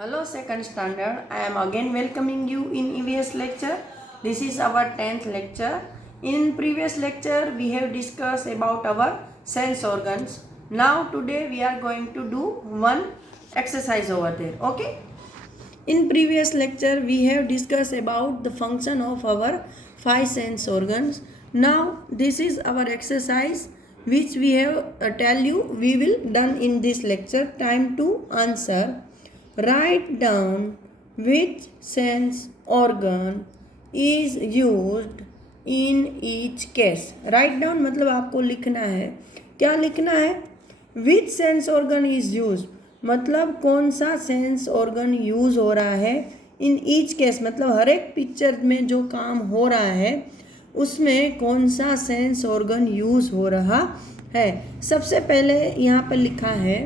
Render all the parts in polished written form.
Hello second standard, I am again welcoming you in EVS lecture. This is our 10th lecture. In previous lecture we have discussed about our sense organs. Now today we are going to do one exercise over there. Okay. In previous lecture we have discussed about the function of our 5 sense organs. Now this is our exercise which we have tell you we will done in this lecture. Time to answer. Write down which sense organ is used in each case. Write down मतलब आपको लिखना है. क्या लिखना है? Which sense organ is used मतलब कौन सा सेंस ऑर्गन यूज हो रहा है इन ईच केस मतलब हर एक पिक्चर में जो काम हो रहा है उसमें कौन सा सेंस ऑर्गन यूज हो रहा है. सबसे पहले यहाँ पर लिखा है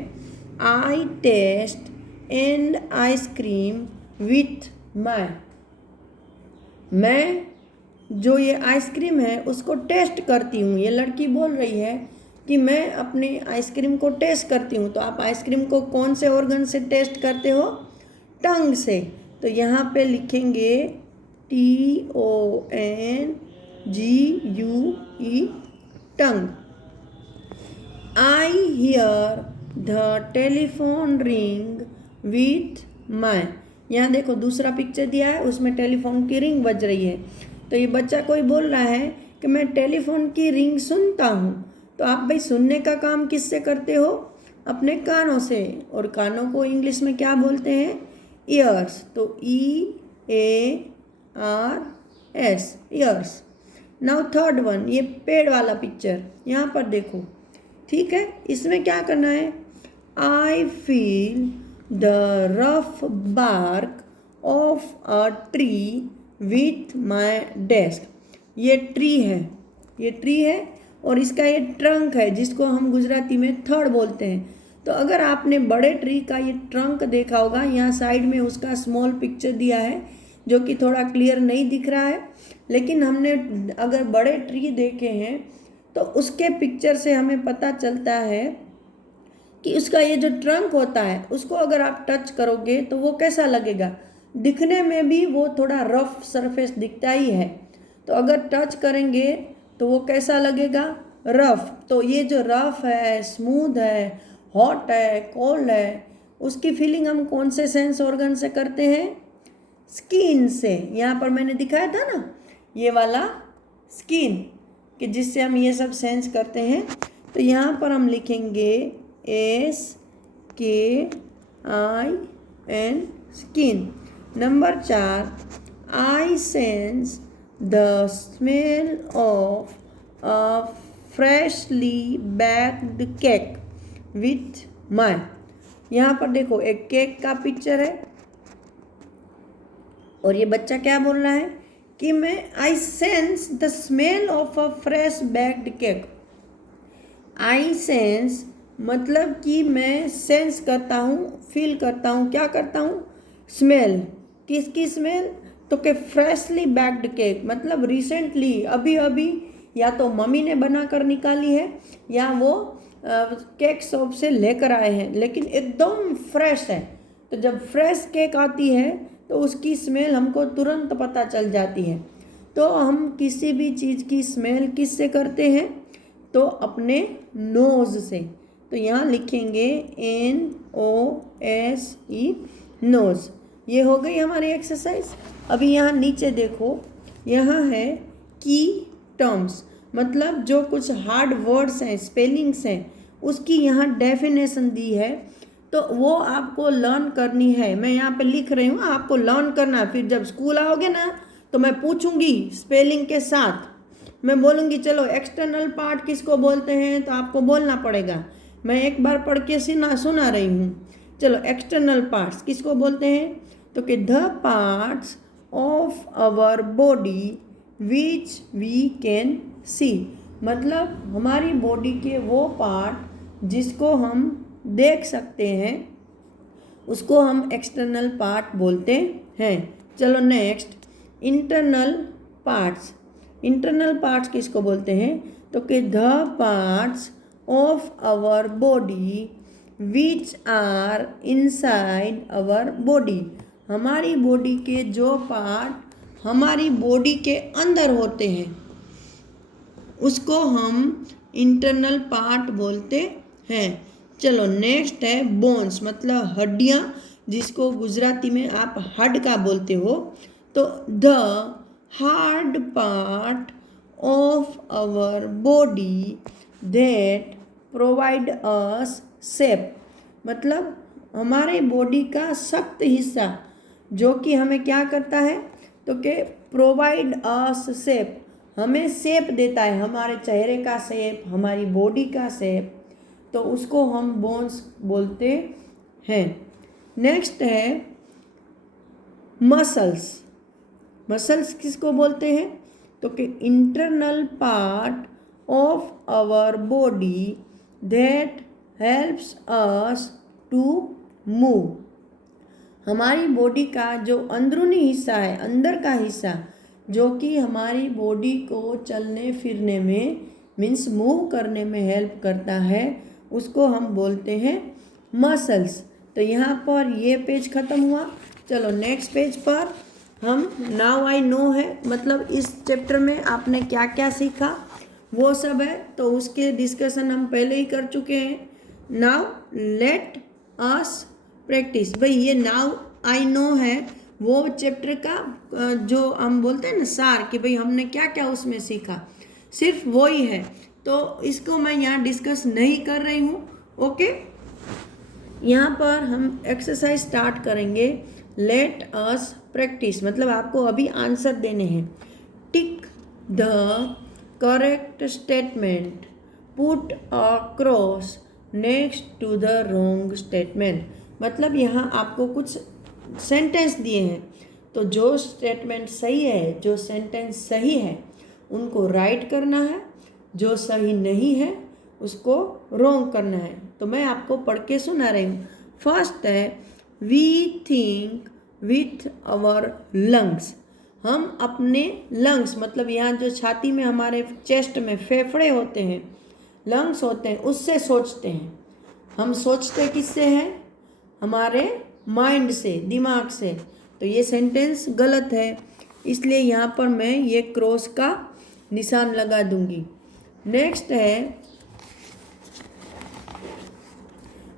I test and ice cream with my. मैं जो ये आइसक्रीम है उसको टेस्ट करती हूँ. ये लड़की बोल रही है कि मैं अपनी आइसक्रीम को टेस्ट करती हूँ. तो आप आइसक्रीम को कौन से ऑर्गन से टेस्ट करते हो? टंग से. तो यहाँ पे लिखेंगे TONGUE tongue. I hear the telephone ring with my. यहाँ देखो दूसरा पिक्चर दिया है उसमें टेलीफोन की रिंग बज रही है. तो ये बच्चा कोई बोल रहा है कि मैं टेलीफोन की रिंग सुनता हूँ. तो आप भाई सुनने का काम किससे करते हो? अपने कानों से. और कानों को इंग्लिश में क्या बोलते हैं? ईयर्स. तो EARS years. Now third one, ये पेड़ वाला पिक्चर यहाँ पर देखो. ठीक है, इसमें क्या करना है? I feel the rough bark of a tree with my desk. ये ट्री है, ये ट्री है और इसका ये ट्रंक है जिसको हम गुजराती में थड़ बोलते हैं. तो अगर आपने बड़े ट्री का ये ट्रंक देखा होगा, यहाँ साइड में उसका स्मॉल पिक्चर दिया है जो कि थोड़ा क्लियर नहीं दिख रहा है. लेकिन हमने अगर बड़े ट्री देखे हैं तो उसके पिक्चर से हमें पता चलता है कि उसका ये जो ट्रंक होता है उसको अगर आप टच करोगे तो वो कैसा लगेगा? दिखने में भी वो थोड़ा रफ सरफेस दिखता ही है. तो अगर टच करेंगे तो वो कैसा लगेगा? रफ. तो ये जो रफ है, स्मूथ है, हॉट है, कोल्ड है, उसकी फीलिंग हम कौन से सेंस ऑर्गन से करते हैं? स्किन से. यहाँ पर मैंने दिखाया था ना ये वाला स्किन कि जिससे हम ये सब सेंस करते हैं. तो यहाँ पर हम लिखेंगे SKIN skin. Number 4, I sense the smell of a freshly baked cake with my. यहाँ पर देखो एक केक का पिक्चर है और ये बच्चा क्या बोल रहा है कि मैं I sense the smell of a fresh baked cake. I sense मतलब कि मैं सेंस करता हूँ, फील करता हूँ. क्या करता हूँ? स्मेल. किसकी स्मेल? तो कि फ्रेशली बेक्ड केक मतलब रिसेंटली, अभी अभी या तो मम्मी ने बना कर निकाली है या वो केक शॉप से लेकर आए हैं, लेकिन एकदम फ्रेश है. तो जब फ्रेश केक आती है तो उसकी स्मेल हमको तुरंत पता चल जाती है. तो हम किसी भी चीज़ की स्मेल किससे करते हैं? तो अपने नोज़ से. तो यहाँ लिखेंगे NOSE नोज़. ये हो गई हमारी एक्सरसाइज. अभी यहाँ नीचे देखो, यहाँ है की टर्म्स मतलब जो कुछ हार्ड वर्ड्स हैं, स्पेलिंग्स हैं, उसकी यहाँ डेफिनेशन दी है. तो वो आपको लर्न करनी है. मैं यहाँ पे लिख रही हूँ, आपको लर्न करना है. फिर जब स्कूल आओगे ना तो मैं पूछूंगी स्पेलिंग के साथ. मैं बोलूँगी चलो एक्सटर्नल पार्ट किसको बोलते हैं, तो आपको बोलना पड़ेगा. मैं एक बार पढ़ के सुना रही हूँ. चलो, एक्सटर्नल पार्ट्स किसको बोलते हैं? तो कि the parts of our body which we can see मतलब हमारी बॉडी के वो पार्ट जिसको हम देख सकते हैं उसको हम एक्सटर्नल पार्ट बोलते हैं. चलो next, internal parts. Internal parts किसको बोलते हैं? तो कि the parts of our body which are inside our body. हमारी बॉडी के जो पार्ट हमारी बॉडी के अंदर होते हैं उसको हम इंटरनल पार्ट बोलते हैं। चलो नेक्स्ट है बोन्स, मतलब हड्डियाँ, जिसको गुजराती में आप हाडका बोलते हो। तो the hard part of our body that provide us shape, मतलब हमारे बॉडी का सख्त हिस्सा जो कि हमें क्या करता है, तो कि प्रोवाइड अस शेप, हमें शेप देता है, हमारे चेहरे का शेप, हमारी बॉडी का शेप, तो उसको हम बोन्स बोलते हैं। नेक्स्ट है मसल्स। मसल्स किसको बोलते हैं, तो कि internal part of our body that helps us to move. हमारी बॉडी का जो अंदरूनी हिस्सा है, अंदर का हिस्सा, जो कि हमारी बॉडी को चलने फिरने में मीन्स मूव करने में हेल्प करता है, उसको हम बोलते हैं मसल्स। तो यहाँ पर ये पेज ख़त्म हुआ। चलो नेक्स्ट पेज पर हम नाउ आई नो है, मतलब इस चैप्टर में आपने क्या क्या सीखा वो सब है, तो उसके डिस्कशन हम पहले ही कर चुके हैं। Now let us practice. भाई ये नाउ आई नो है वो चैप्टर का जो हम बोलते हैं ना सार, कि भाई हमने क्या क्या उसमें सीखा, सिर्फ वो ही है, तो इसको मैं यहाँ डिस्कस नहीं कर रही हूँ। ओके, यहाँ पर हम एक्सरसाइज स्टार्ट करेंगे। लेट अस प्रैक्टिस, मतलब आपको अभी आंसर देने हैं। Tick the correct statement, put a cross next to the wrong statement. मतलब यहाँ आपको कुछ सेंटेंस दिए हैं, तो जो स्टेटमेंट सही है, जो सेंटेंस सही है उनको राइट करना है, जो सही नहीं है उसको रॉन्ग करना है। तो मैं आपको पढ़ के सुना रही हूँ। फर्स्ट है we think with our lungs. हम अपने लंग्स, मतलब यहाँ जो छाती में हमारे चेस्ट में फेफड़े होते हैं, लंग्स होते हैं, उससे सोचते हैं। हम सोचते किससे हैं, हमारे माइंड से, दिमाग से। तो ये सेंटेंस गलत है, इसलिए यहाँ पर मैं ये क्रॉस का निशान लगा दूंगी। नेक्स्ट है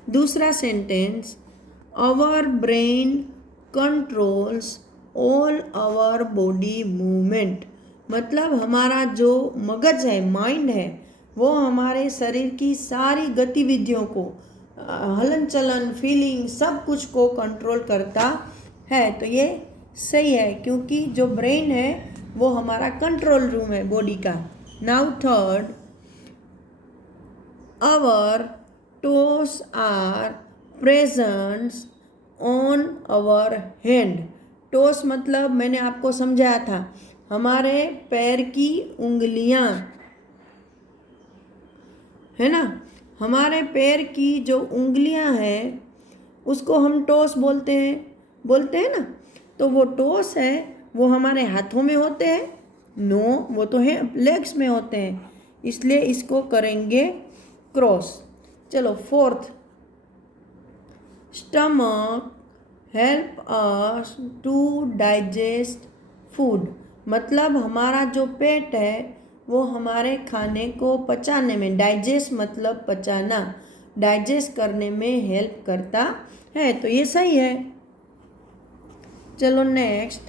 दूसरा sentence, our brain controls all our body movement. मतलब हमारा जो मगज है, माइंड है, वो हमारे शरीर की सारी गतिविधियों को, हलन चलन, फीलिंग, सब कुछ को कंट्रोल करता है। तो ये सही है, क्योंकि जो ब्रेन है वो हमारा कंट्रोल रूम है बॉडी का। Now third, our toes are present on our hand. Toes मतलब मैंने आपको समझाया था, हमारे पैर की उंगलियां, है ना, हमारे पैर की जो उंगलियां हैं उसको हम टोस बोलते हैं ना। तो वो टोस है वो हमारे हाथों में होते हैं, नो वो तो है लेग्स में होते हैं, इसलिए इसको करेंगे क्रॉस। चलो fourth, stomach help us to digest food. मतलब हमारा जो पेट है वो हमारे खाने को पचाने में, डाइजेस्ट मतलब पचाना, डाइजेस्ट करने में हेल्प करता है। तो ये सही है। चलो next,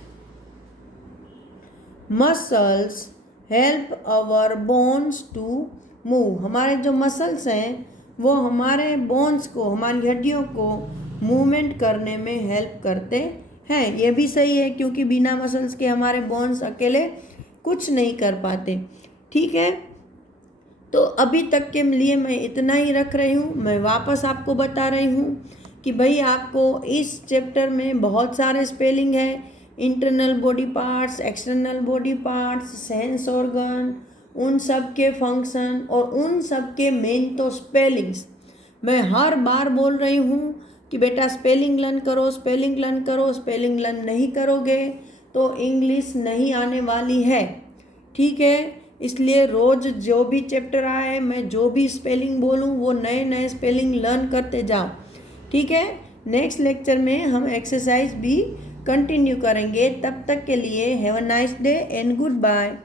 muscles help our bones to move. हमारे जो मसल्स हैं वो हमारे बोन्स को, हमारी हड्डियों को मूवमेंट करने में हेल्प करते हैं। ये भी सही है, क्योंकि बिना मसल्स के हमारे बोन्स अकेले कुछ नहीं कर पाते। ठीक है, तो अभी तक के लिए मैं इतना ही रख रही हूँ। मैं वापस आपको बता रही हूँ कि भाई आपको इस चैप्टर में बहुत सारे स्पेलिंग है, internal body parts, external body parts, sense organ, उन सब के फंक्शन और उन सब के मेन तो स्पेलिंग्स। मैं हर बार बोल रही हूँ कि बेटा स्पेलिंग लर्न करो, स्पेलिंग लर्न करो। स्पेलिंग लर्न नहीं करोगे तो इंग्लिश नहीं आने वाली है। ठीक है, इसलिए रोज़ जो भी चैप्टर आए, मैं जो भी स्पेलिंग बोलूँ वो नए नए स्पेलिंग लर्न करते जाओ, ठीक है। नेक्स्ट लेक्चर में हम एक्सरसाइज भी कंटिन्यू करेंगे। तब तक के लिए have a nice day and good bye.